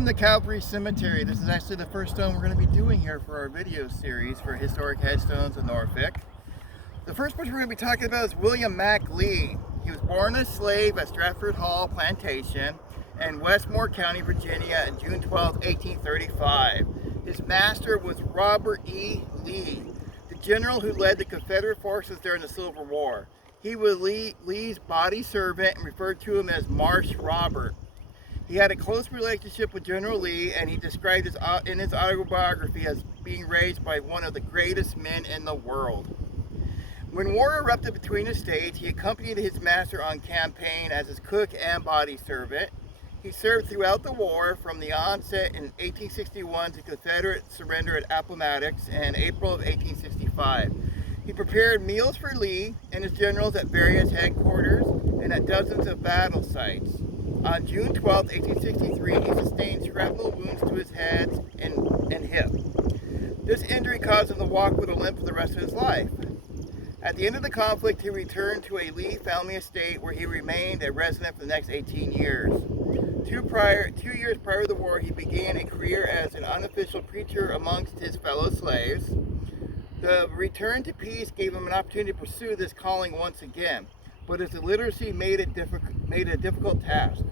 Welcome to Calvary Cemetery. This is actually the first stone we're going to be doing here for our video series for historic headstones in Norfolk. The first person we're going to be talking about is William Mack Lee. He was born a slave at Stratford Hall Plantation in Westmorland County, Virginia on June 12, 1835. His master was Robert E. Lee, the general who led the Confederate forces during the Civil War. He was Lee's body servant and referred to him as Marse Robert. He had a close relationship with General Lee, and he described in his autobiography as being raised by one of the greatest men in the world. When war erupted between the states, he accompanied his master on campaign as his cook and body servant. He served throughout the war from the onset in 1861 to Confederate surrender at Appomattox in April of 1865. He prepared meals for Lee and his generals at various headquarters and at dozens of battle sites. On June 12, 1863, he sustained shrapnel wounds to his head and hip. This injury caused him to walk with a limp for the rest of his life. At the end of the conflict, he returned to a Lee family estate where he remained a resident for the next 18 years. 2 years prior to the war, he began a career as an unofficial preacher amongst his fellow slaves. The return to peace gave him an opportunity to pursue this calling once again, but his illiteracy made it a difficult task.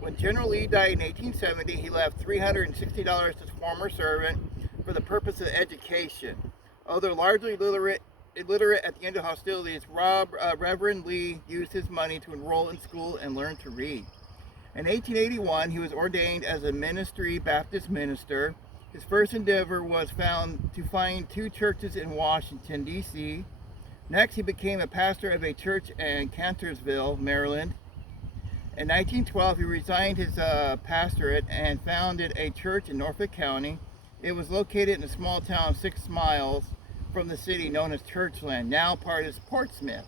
When General Lee died in 1870, he left $360 to his former servant for the purpose of education. Although largely illiterate at the end of hostilities, Reverend Lee used his money to enroll in school and learn to read. In 1881, he was ordained as a ministry Baptist minister. His first endeavor was to find 2 churches in Washington, D.C. Next, he became a pastor of a church in Cantorsville, Maryland. In 1912, he resigned his pastorate and founded a church in Norfolk County. It was located in a small town 6 miles from the city known as Churchland, now part of Portsmouth.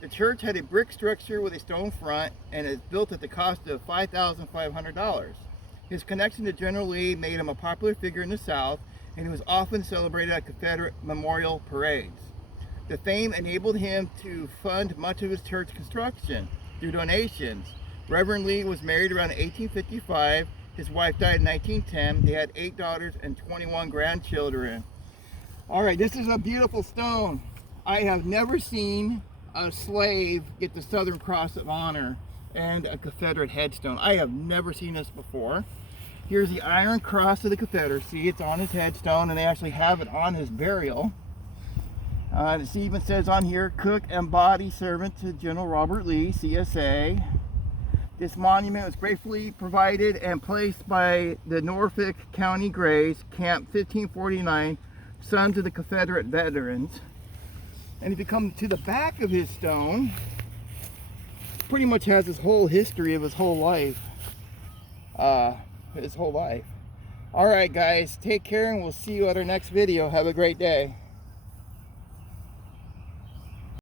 The church had a brick structure with a stone front and is built at the cost of $5,500. His connection to General Lee made him a popular figure in the South, and he was often celebrated at Confederate memorial parades. The fame enabled him to fund much of his church construction through donations. Reverend Lee was married around 1855. His wife died in 1910. They had 8 daughters and 21 grandchildren. All right, this is a beautiful stone. I have never seen a slave get the Southern Cross of Honor and a Confederate headstone. I have never seen this before. Here's the Iron Cross of the Confederacy. It's on his headstone, and they actually have it on his burial. It even says on here, cook and body servant to General Robert Lee, CSA. This monument was gratefully provided and placed by the Norfolk County Grays, Camp 1549, Sons of the Confederate Veterans. And if you come to the back of his stone, pretty much has his whole history of his whole life. All right, guys, take care, and we'll see you at our next video. Have a great day.